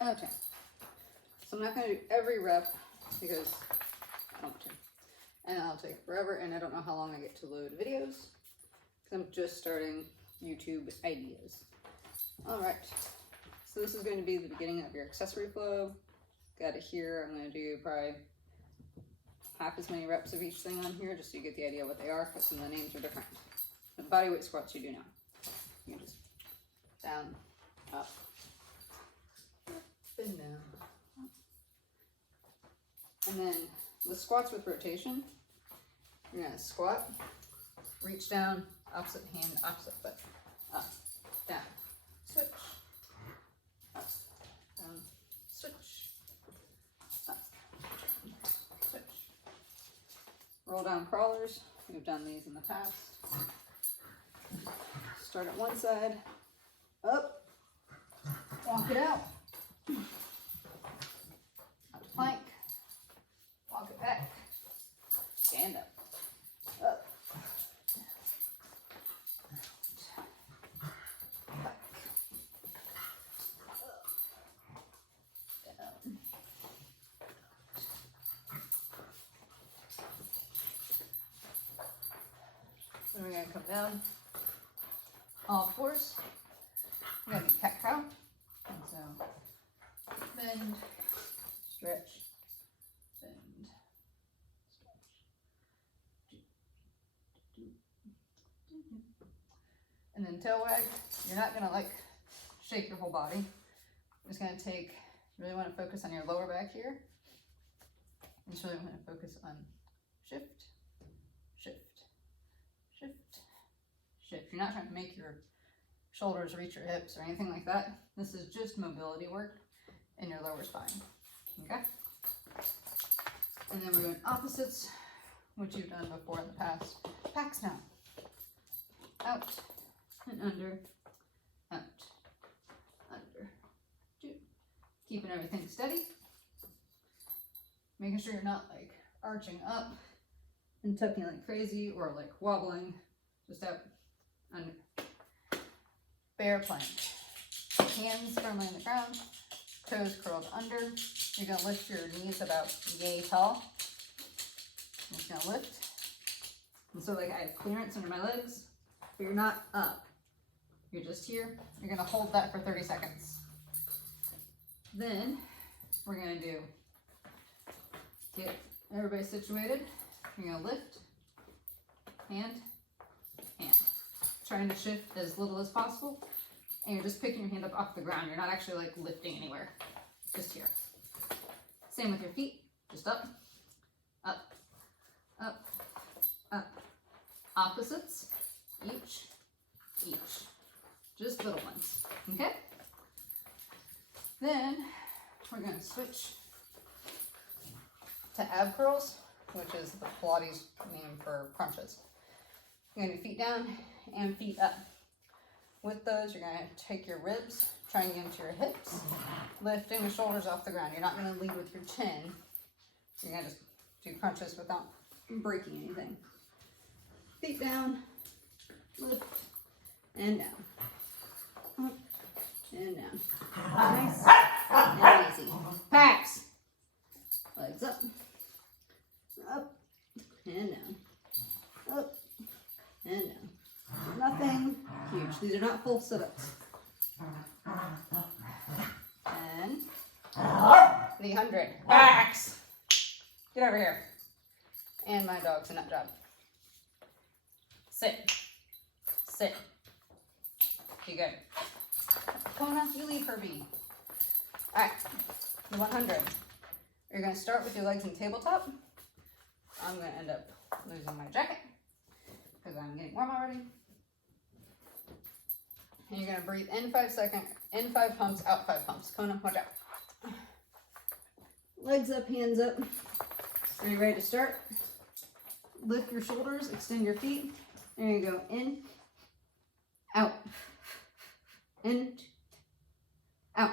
Okay. So I'm not going to do every rep because I don't want to. And I'll take forever, and I don't know how long I get to load videos because I'm just starting YouTube ideas. All right. So this is going to be the beginning of your accessory flow. Got it here. I'm going to do probably half as many reps of each thing on here just so you get the idea what they are because some of the names are different. The body weight squats you do now. You can just down, up, and down. And then the squats with rotation, you're going to squat, reach down, opposite hand, opposite foot, up, down, switch, up, down, switch, up, switch. Roll down crawlers, we've done these in the past. Start at one side, up, walk it out, up to plank, walk it back, stand up, up, back, up, down. Then we're going to come down all fours. We're going to do cat cow. And so bend, stretch, bend, stretch. And then tail wag. You're not going to like shake your whole body. I'm just going to take, you really want to focus on your lower back here. You just really want to focus on shift, shift, shift, shift. You're not trying to make your shoulders reach your hips or anything like that. This is just mobility work in your lower spine. Okay? And then we're doing opposites, which you've done before in the past. Packs now. Out and under, out, under. Two. Keeping everything steady. Making sure you're not like arching up and tucking like crazy or like wobbling. Just out, under. Bear plank. Hands firmly on the ground, toes curled under. You're going to lift your knees about yay tall. I'm just going to lift. And so like I have clearance under my legs, but you're not up. You're just here. You're going to hold that for 30 seconds. Then we're going to do, get everybody situated. You're going to lift, hand, hand. Trying to shift as little as possible. And you're just picking your hand up off the ground. You're not actually like lifting anywhere. Just here. Same with your feet. Just up, up, up, up. Opposites. Each, each. Just little ones. Okay? Then we're going to switch to ab curls, which is the Pilates name for crunches. You're going to do feet down and feet up. With those, you're going to take your ribs, try and get into your hips, lifting the shoulders off the ground. You're not going to lead with your chin. You're going to just do crunches without breaking anything. Feet down, lift, and down. Up, and down. Nice and easy. Packs. Legs up, up, and down. Up, and down. Nothing huge. These are not full sit-ups. And 300. Packs. Get over here. And my dog's a nut job. Sit. Sit. Be good. Kona, you leave her be. Alright. The 100. You're going to start with your legs in tabletop. I'm going to end up losing my jacket because I'm getting warm already. And you're going to breathe in 5 seconds, in 5 pumps, out 5 pumps. Kona, watch out. Legs up, hands up. Are you ready to start? Lift your shoulders, extend your feet. There you go. In, out, in, out.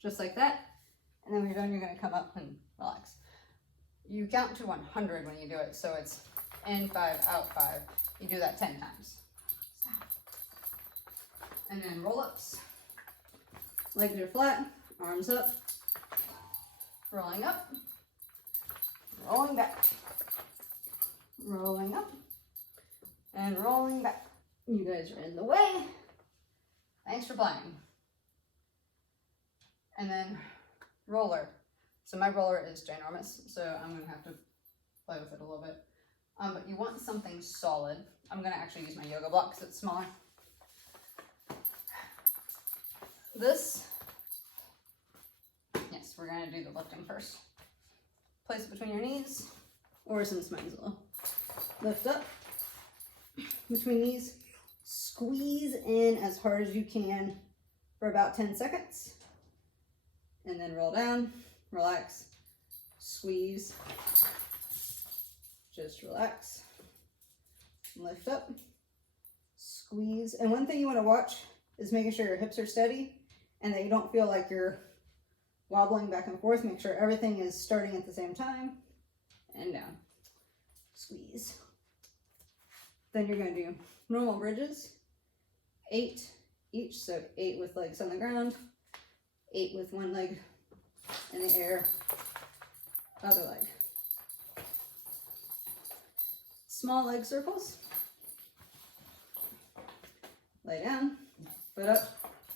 Just like that. And then when you're done, you're going to come up and relax. You count to 100 when you do it, so it's In 5, out 5. You do that 10 times. Stop. And then roll-ups. Legs are flat, arms up, rolling up, rolling back, rolling up, and rolling back. You guys are in the way. Thanks for playing. And then roller. So my roller is ginormous, so I'm gonna have to play with it a little bit. But you want something solid. I'm gonna actually use my yoga block because it's smaller. This, yes, we're gonna do the lifting first. Place it between your knees, or since mine's low. Lift up between knees, squeeze in as hard as you can for about 10 seconds, and then roll down, relax, squeeze, just relax, lift up, squeeze. And one thing you wanna watch is making sure your hips are steady and that you don't feel like you're wobbling back and forth. Make sure everything is starting at the same time, and down, squeeze. Then you're gonna do normal bridges, 8 each, so 8 with legs on the ground, 8 with one leg in the air, other leg. Small leg circles. Lay down, foot up,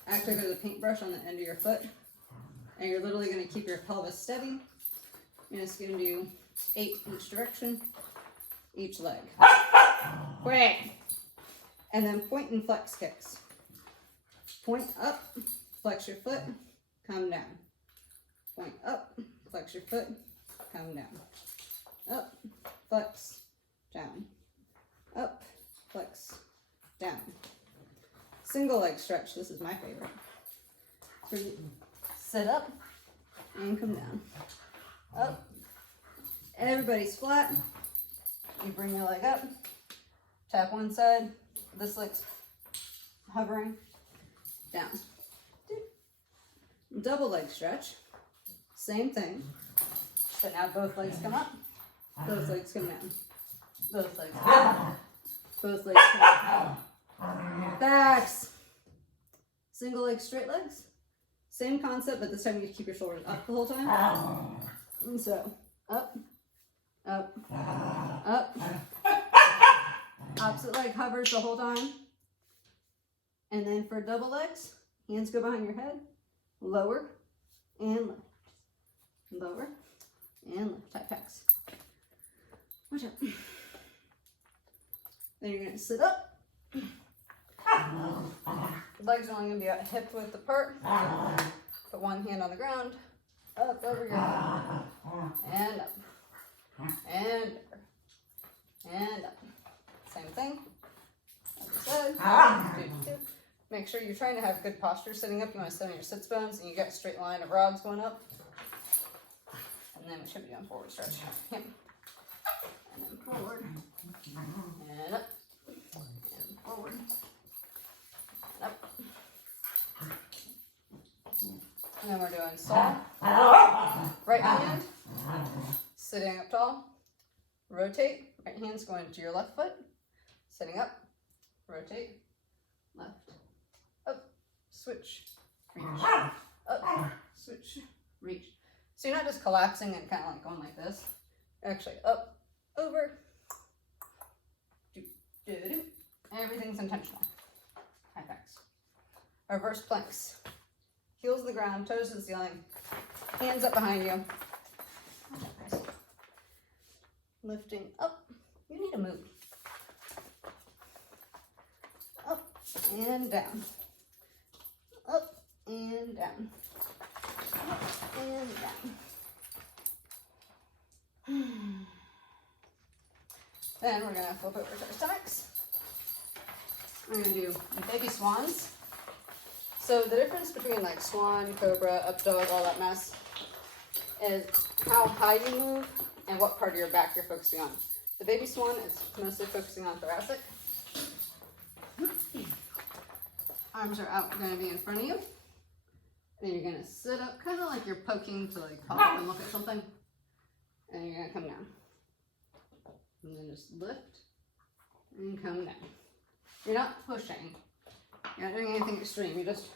act like there's a paintbrush on the end of your foot, and you're literally gonna keep your pelvis steady. You're just gonna do 8 each direction, each leg. Quick! And then point and flex kicks. Point up, flex your foot, come down. Point up, flex your foot, come down. Up, flex, down. Up, flex, down. Single leg stretch, this is my favorite. So you sit up and come down. Up. Everybody's flat. You bring your leg up, tap one side, this leg's hovering, down. Double leg stretch, same thing. So now both legs come up, both legs come down. Both legs come up, both legs come down. Backs. Single leg straight legs. Same concept, but this time you keep your shoulders up the whole time. And so, up, up, up. Opposite leg hovers the whole time. And then for double legs, hands go behind your head. Lower and lift. Lower and lift. Tight pecs. Watch out. Then you're going to sit up. The legs are only going to be at hip width apart. Put one hand on the ground, up over your head, and up, and over, and up. Same thing. Other side. Make sure you're trying to have good posture sitting up. You want to sit on your sits bones, and you got a straight line of rods going up. And then we should be on forward stretch. Yep. And then forward, and up, and forward. Up. And then we're doing saw. Right hand, sitting up tall. Rotate. Right hand's going to your left foot. Sitting up. Rotate. Left. Up. Switch. Reach. Up. Switch. Reach. So you're not just collapsing and kind of like going like this. You're actually up, over. Do, do, do. Everything's intentional. High backs. Reverse planks. Heels to the ground, toes to the ceiling. Hands up behind you. Lifting up. You need to move. Up and down. Up and down. Up and down. Then we're going to flip over to our stomachs. We're going to do baby swans. So the difference between like swan, cobra, up dog, all that mess is how high you move and what part of your back you're focusing on. The baby swan is mostly focusing on thoracic. Arms are out, going to be in front of you. And you're going to sit up kind of like you're poking to like pop up and look at something. And you're going to come down. And then just lift and come down. You're not pushing. You're not doing anything extreme. You're just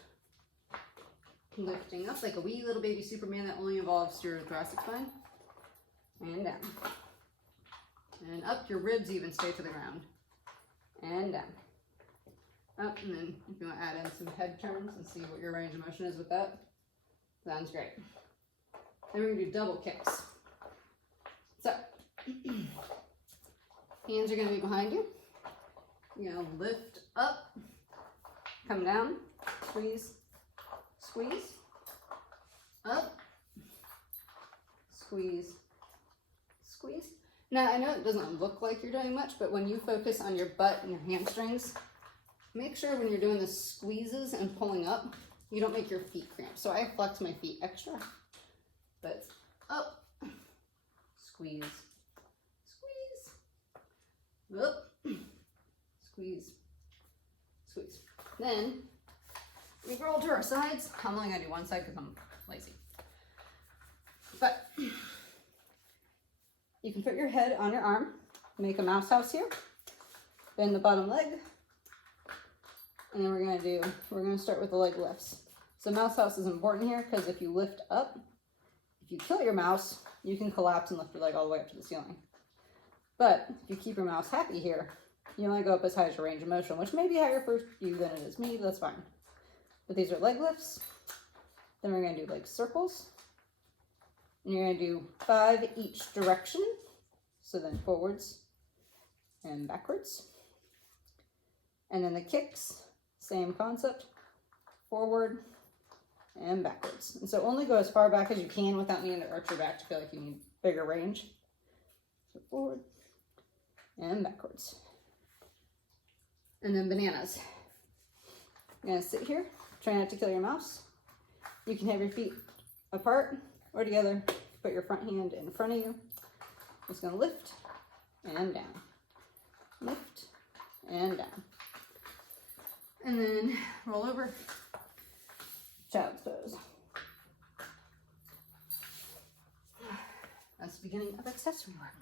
lifting up like a wee little baby Superman that only involves your thoracic spine. And down. And up, your ribs even stay to the ground. And down. Up, and then if you want to add in some head turns and see what your range of motion is with that, sounds great. Then we're going to do double kicks. So, hands are going to be behind you. You're going to lift up, come down, squeeze, squeeze, up, squeeze, squeeze. Now, I know it doesn't look like you're doing much, but when you focus on your butt and your hamstrings, make sure when you're doing the squeezes and pulling up, you don't make your feet cramp. So I flex my feet extra, but it's up, squeeze, squeeze, up, squeeze, squeeze. Then we roll to our sides. I'm only gonna do one side because I'm lazy. But you can put your head on your arm, make a mouse house here, bend the bottom leg, and then we're gonna start with the leg lifts. So mouse house is important here because if you lift up, if you kill your mouse, you can collapse and lift your leg all the way up to the ceiling. But if you keep your mouse happy here, you only go up as high as your range of motion, which may be higher for you than it is me, but that's fine. But these are leg lifts. Then we're gonna do leg circles. And you're gonna do 5 each direction. So then forwards and backwards. And then the kicks, same concept, forward and backwards. And so only go as far back as you can without needing to arch your back to feel like you need bigger range. So forward and backwards. And then bananas. You're gonna sit here, try not to kill your mouse. You can have your feet apart or together. Put your front hand in front of you. Just gonna lift and down. Lift and down. And then roll over. Child's pose. That's the beginning of accessory work.